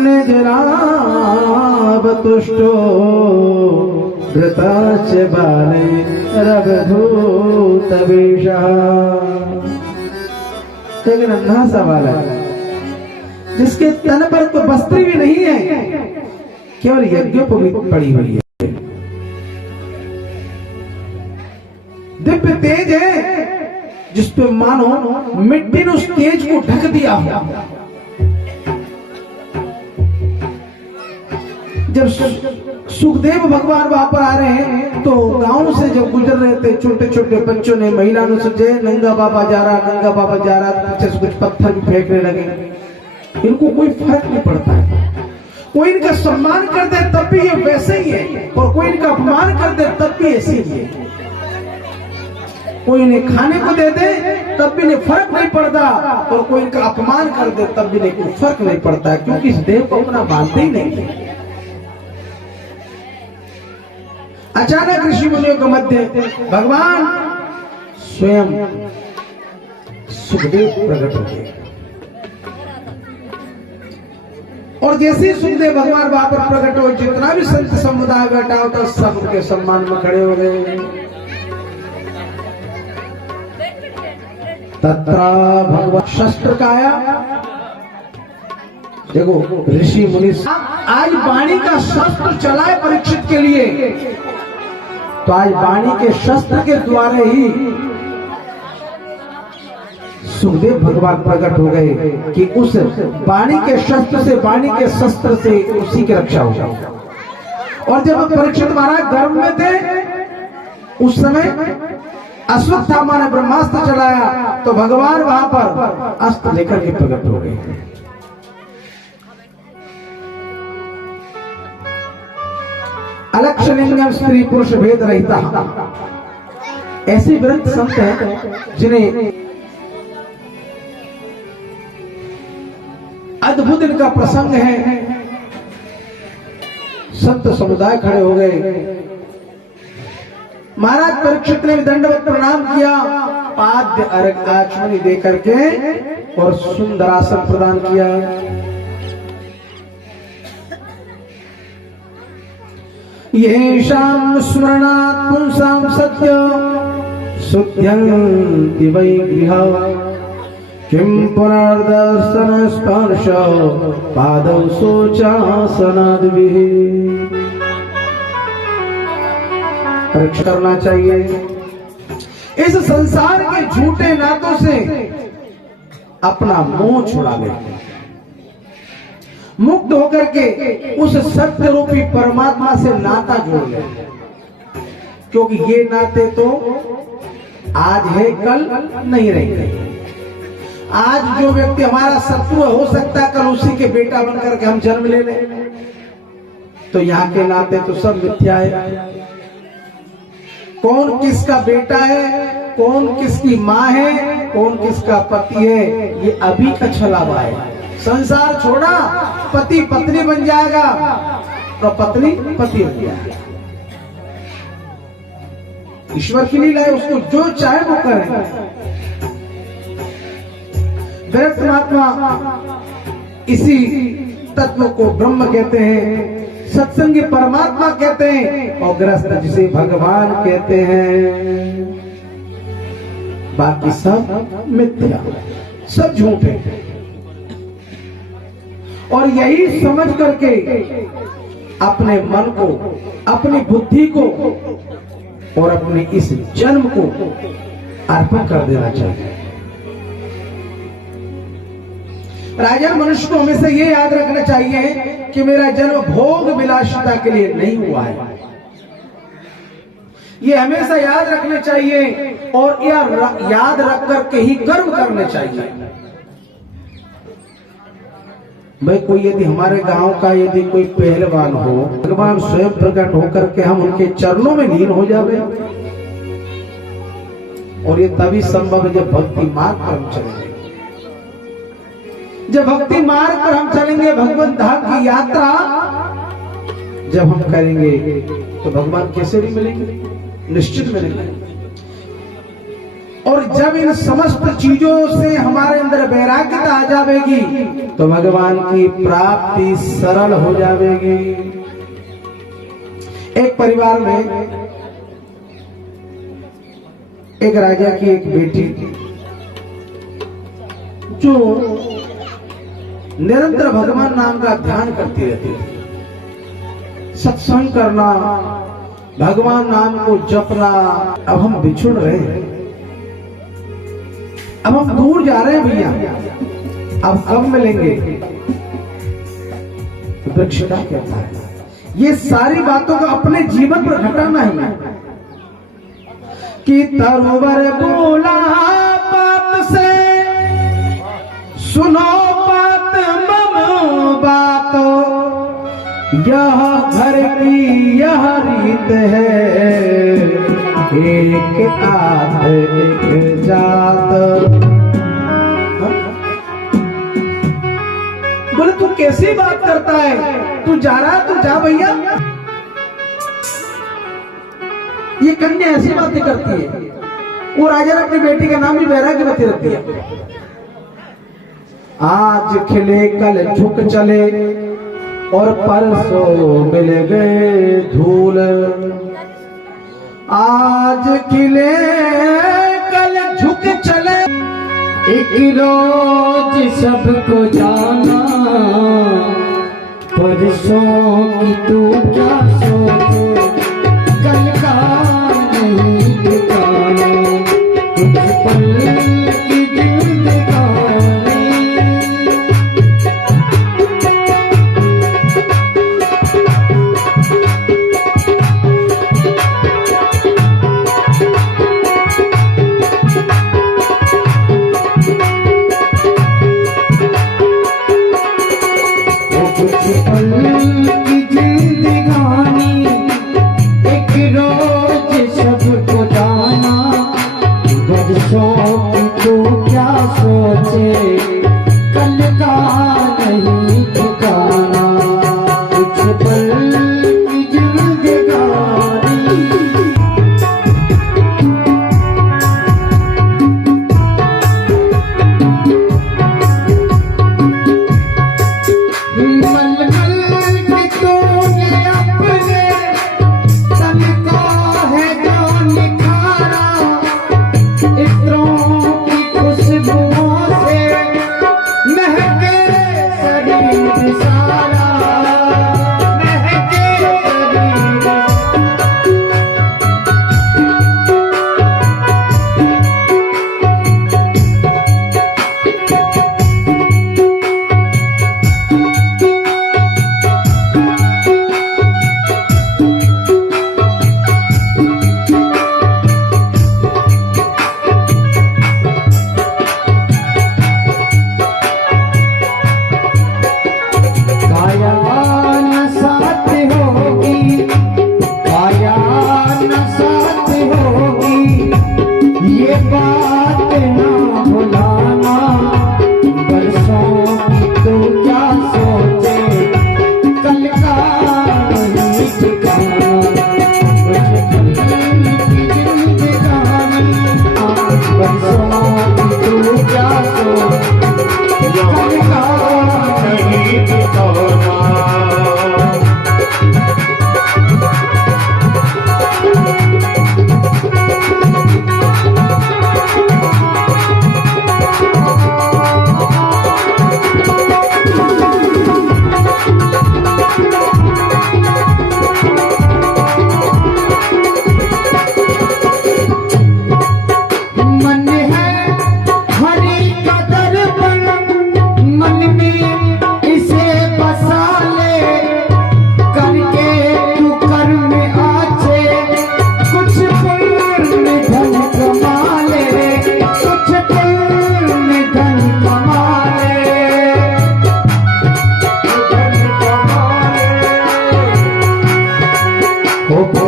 निजलाभ तुष्टो धृताच बाले रघुभूत वेशः। एक नन्हा सा बालक जिसके तन पर तो वस्त्र भी नहीं है, केवल यज्ञोपवीत पड़ी हुई है, दिव्य तेज है जिस पे मानो मिट्टी ने उस तेज को ढक दिया हो। जब सुखदेव भगवान वहां पर आ रहे हैं तो गांव से जब गुजर रहे थे, छोटे छोटे बच्चों ने, महिला ने सोचे नंगा बाबा जा रहा, नंगा बाबा जा रहा, पीछे से कुछ पत्थर भी फेंकने लगे। इनको कोई फर्क नहीं पड़ता है, कोई इनका सम्मान कर दे तब भी ये वैसे ही है, और कोई इनका अपमान कर दे तब भी ऐसे ही है। कोई इन्हें खाने को दे दे तब भी इन्हें फर्क नहीं पड़ता, और कोई इनका अपमान कर दे तब भी इन्हें फर्क नहीं पड़ता, क्योंकि इस देव को अपना मानते ही नहीं। अचानक ऋषि मुनियों के मध्य भगवान स्वयं सुखदेव प्रकट हो गए, और जैसे ही सुखदेव भगवान वहां पर प्रकट हो, जितना भी संत समुदाय बैठा होता सब उनके सम्मान में खड़े हो गए। तत्रा भगवान शस्त्रकाया, देखो ऋषि मुनि आज वाणी का शस्त्र चलाए परीक्षित के लिए, तो आज वाणी के शस्त्र के द्वारा ही सुखदेव भगवान प्रकट हो गए कि उस वाणी के शस्त्र से, वाणी के शस्त्र से उसी की रक्षा हो जाए। और जब परीक्षित महाराज गर्भ में थे उस समय अश्वत्थामा ने ब्रह्मास्त्र चलाया, तो भगवान वहां पर अस्त्र लेकर के प्रकट हो गए। अलक्षलिंगम स्त्री पुरुष भेद रहता, ऐसे व्रत संत हैं जिन्हें अद्भुत इनका प्रसंग है। संत समुदाय खड़े हो गए, महाराज परीक्षित ने दंडवत प्रणाम किया, पाद्य अर्घ आचमनी दे करके और सुंदर आसन प्रदान किया। येषां स्मरणात् पुंसां सत्य शुद्ध्यन्ति वै गृहं, किं पुनर्दर्शन स्पर्श पादौ शोचासनादिभिः। परीक्षा करना चाहिए, इस संसार के झूठे नातों से अपना मोह छुड़ा ले, मुक्त होकर के उस सत्य रूपी परमात्मा से नाता जोड़ ले, क्योंकि ये नाते तो आज है कल नहीं रहेंगे। आज जो व्यक्ति हमारा शत्रु हो सकता है कल उसी के बेटा बनकर के हम जन्म ले लें, तो यहाँ के नाते तो सब मिथ्या है। कौन किसका बेटा है, कौन किसकी माँ है, कौन किसका पति है, ये अभी का छलावा है। संसार छोड़ा पति पत्नी बन जाएगा, तो पत्नी पति बन जाएगा। ईश्वर की लीला है, उसको जो चाहे वो करे। विरक्त महात्मा इसी तत्व को ब्रह्म कहते हैं, सत्संगी परमात्मा कहते हैं, और गृहस्थ जिसे भगवान कहते हैं। बाकी सब मिथ्या, सब झूठे। और यही समझ करके अपने मन को, अपनी बुद्धि को और अपने इस जन्म को अर्पण कर देना चाहिए। राजा मनुष्य को हमेशा ये याद रखना चाहिए कि मेरा जन्म भोग विलासिता के लिए नहीं हुआ है। ये हमेशा याद रखना चाहिए, और याद रख करके ही कर्म करने चाहिए। भाई कोई यदि हमारे गांव का यदि कोई पहलवान हो, भगवान स्वयं प्रकट होकर के हम उनके चरणों में लीन हो जावे, और ये तभी संभव है जब भक्ति मार्ग पर हम चलेंगे। जब भक्ति मार्ग पर हम चलेंगे, भगवत धाम की यात्रा जब हम करेंगे, तो भगवान कैसे नहीं मिलेंगे? निश्चित मिलेंगे। और जब इन समस्त चीजों से हमारे अंदर वैराग्यता आ जाएगी तो भगवान की प्राप्ति सरल हो जाएगी। एक परिवार में एक राजा की एक बेटी जो निरंतर भगवान नाम का ध्यान करती रहती थी, सत्संग करना, भगवान नाम को जपना। अब हम बिछुड़ रहे हैं, अब हम दूर जा रहे हैं भैया, अब कब मिलेंगे? वृक्ष क्या कहता है? ये सारी बातों को अपने जीवन पर घटाना है कि तरोवर बोला बात से सुनो बात मम बात, यह घर की यह रीत है, एक आध एक जात। बोले तू कैसी बात करता है? तू जा रहा है तो जा भैया। ये कन्या ऐसी बातें करती है। वो राजा ने अपनी बेटी का नाम भी वैराग्यवती रख दिया। आज खिले कल झुक चले और परसों मिल गए धूल। आज खिले कल झुक चले, एक रोज सबको जाना, परसों की तू क्या सोचे, कल का नहीं ठिकाना, कुछ पल की जिंदगानी।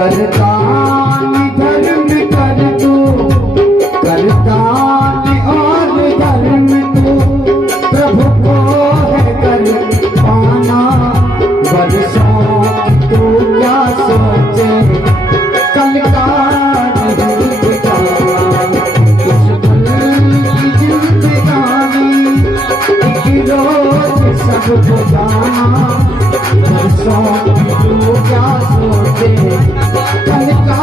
करतान धर्म कर तू, करतान और धर्म तू, प्रभु को है कर पाना। बरसों तू क्या सोचे, कल का नहीं ठिकाना। सुख जाना बरसों की तू क्या सोचे कल का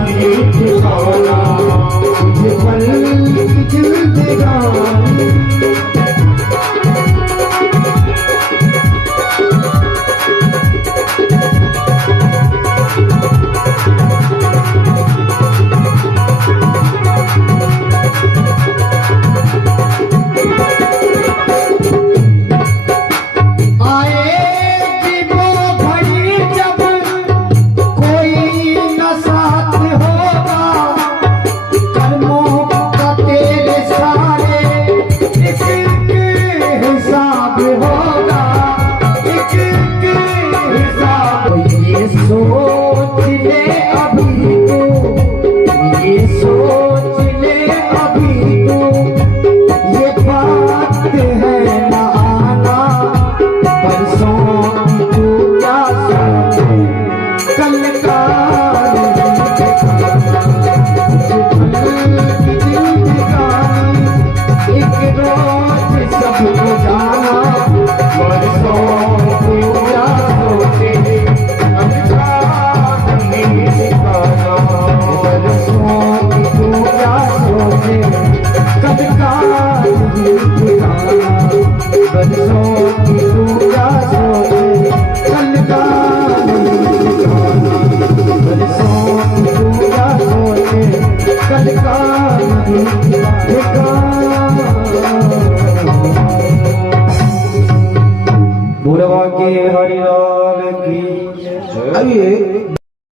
नहीं ठिकाना ये पल की जिंदगानी